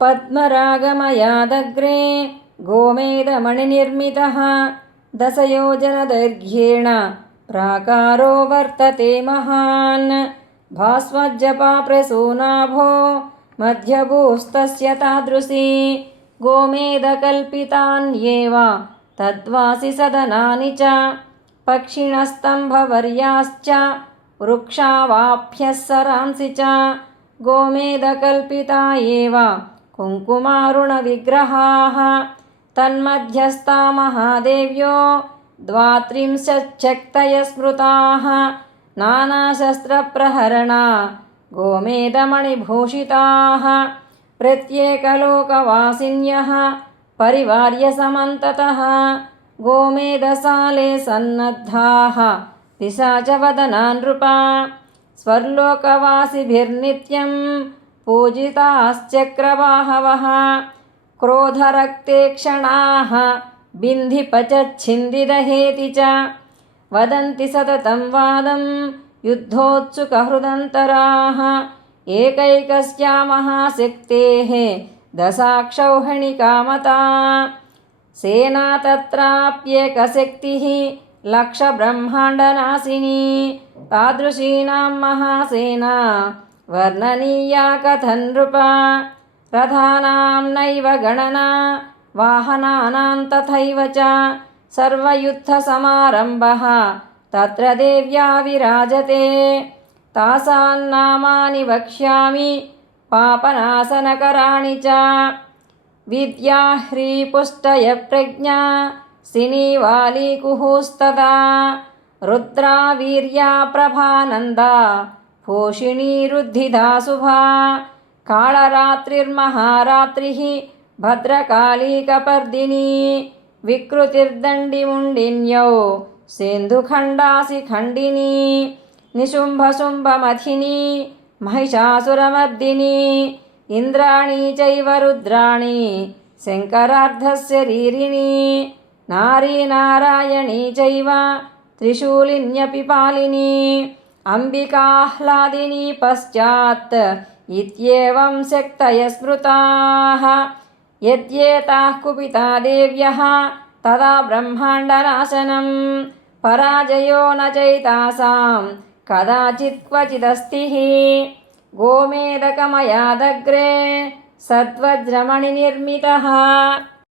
पद्मरागमयादग्रे गोमेदमणिनिर्मितः दशयोजनदैर्घ्येण प्राकारो वर्तते महान् भास्वज्जपाप्रसूनाभो मध्यभूस्तस्य तादृशी गोमेदकल्पितान्येव तद्वासि सदनानि च पक्षिणस्तम्भवर्याश्च वृक्षावाप्यः सरांसि च गोमेदकल्पिता एव कुङ्कुमारुणविग्रहाः तन्मध्यस्था महादेव्यो द्वात्रिंशच्शक्तयः स्मृताः नानाशस्त्रप्रहरणा गोमेदमणिभूषिताः प्रत्येकलोकवासिन्यः परिवार्यसमन्ततः गोमेदसाले सन्नद्धाः पिशाचवदना नृपा स्वर्लोकवासिभिर्नित्यं पूजिताश्चक्रबाहवः क्रोधरक्तेक्षणाः बिन्धिपचच्छिन्दिदहेति च वदन्ति सततं वादं युद्धोत्सुकहृदन्तराः एकैकस्या महाशक्तेः दशाक्षौहिणीकामता सेना तत्राप्येकशक्तिः लक्षब्रह्माण्डनाशिनी तादृशीनां महासेना वर्णनीया कथं नृपा रथानां नैव गणना वाहनानां तथैव च सर्वयुद्धसमारम्भः तत्र देव्या विराजते तासां नामानि वक्ष्यामि पापनाशनकराणि च विद्या ह्रीपुष्टयप्रज्ञा सिनीवालीकुहुस्तदा रुद्रा वीर्या प्रभानन्दा पोषिणी रुद्धिदा शुभा कालरात्रिर्महारात्रिः भद्रकाली कपर्दिनी विकृतिर्दण्डिमुण्डिन्यौ सेन्दुखण्डासि खण्डिनी निशुम्भशुम्भमथिनी महिषासुरमर्दिनी इन्द्राणी चैव रुद्राणी शङ्करार्धस्य रीरिणी नारी नारायणी चैव त्रिशूलिन्यपि पालिनी अम्बिकाह्लादिनी पश्चात् इत्येवं शक्तयः स्मृताः यद्येताः कुपिता देव्यः तदा ब्रह्माण्डनाशनं पराजयो न चैतासां कदाचित् क्वचिदस्ति गोमेदकमयादग्रे सद्वज्रमणिनिर्मितः